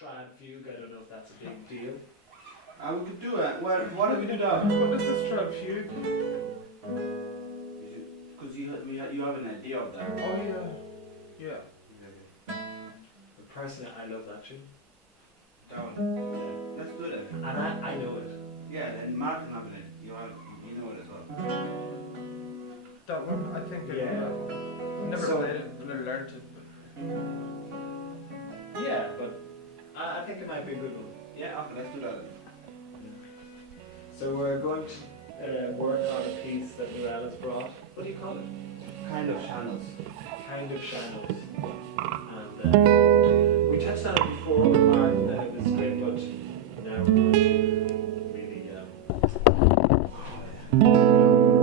trad fugue. I don't know if that's a big deal. We could do it. Well, why don't we do that? What is this trad fugue? Because you have an idea of that. Oh yeah. But personally, I love that tune. That one. Let's do it. And I know it. Yeah, and Martin having it. You know it as well. That one, I think. Yeah. Never So- played it, never learned it. Yeah, but I think it might be a good one. Yeah, okay, let's do that. So we're going to work on a piece that Norella's brought. What do you call it? Kind of channels. Kind of Shadows. And we touched on it before with Martin and it was great, but now we're going to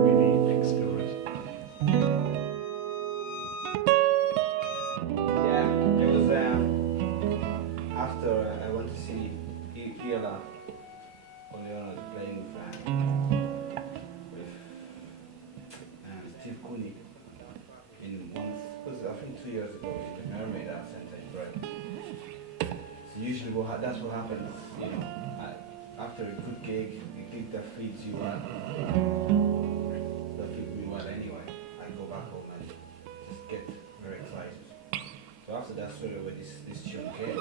really explore it. Yeah, it was after I went to see Hila Oleona playing with Steve Cooney in once, I think 2 years ago, in the Mermaid Art Center in Brighton. So usually that's what happens, you know, after a good gig, a gig that feeds you well, that feeds me well anyway, I go back home and just get very excited. So after that story where this tune came.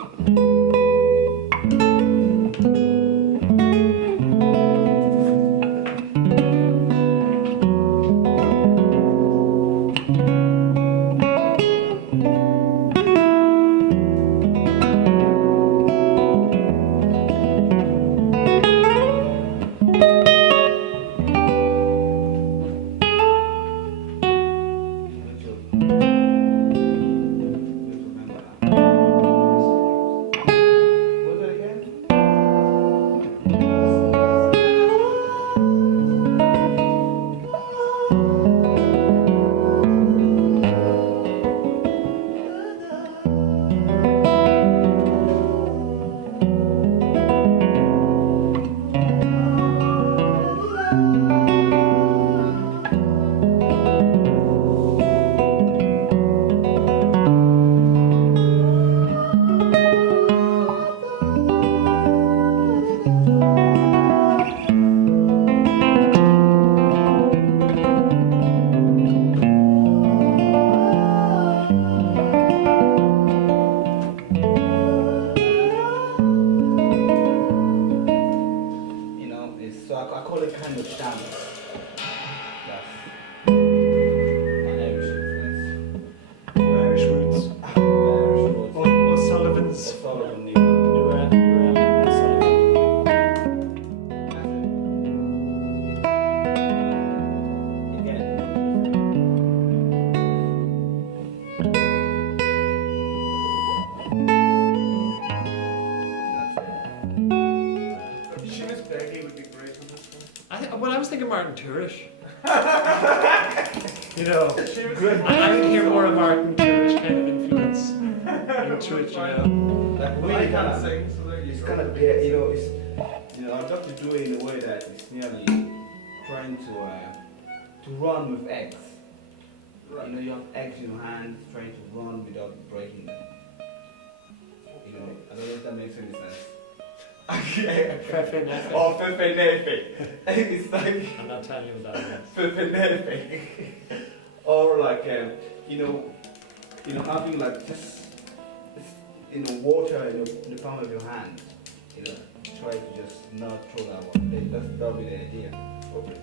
Martin Turish. You know, I can hear more of Martin Turish kind of influence into it, you know. Like the way he kind of sings, it's kind of bare, you know, I'd love to do it in a way that it's nearly trying to run with eggs. Right. You know, you have eggs in your hands, trying to run without breaking them. You know, I don't know if that makes any sense. Fefe Nefe. Oh, Fefe Nefe. It's like... I'm not telling you what that is. Fefe Nefe. Or like, you know, having like just, water in the palm of your hand. You know, try to just not throw that one. That'll be the idea of the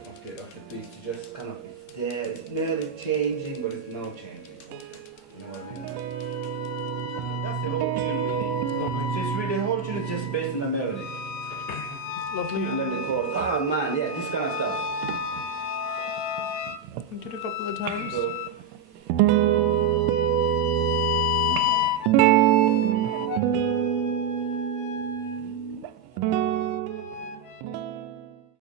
piece. To just kind of, it's there, it's nearly changing, but it's not changing. You know what I mean? That's the whole tune really. So it's really, the whole tune is just based on the melody. Lovely. And then the chorus. Ah man, yeah, this kind of stuff. We did a couple of times. So,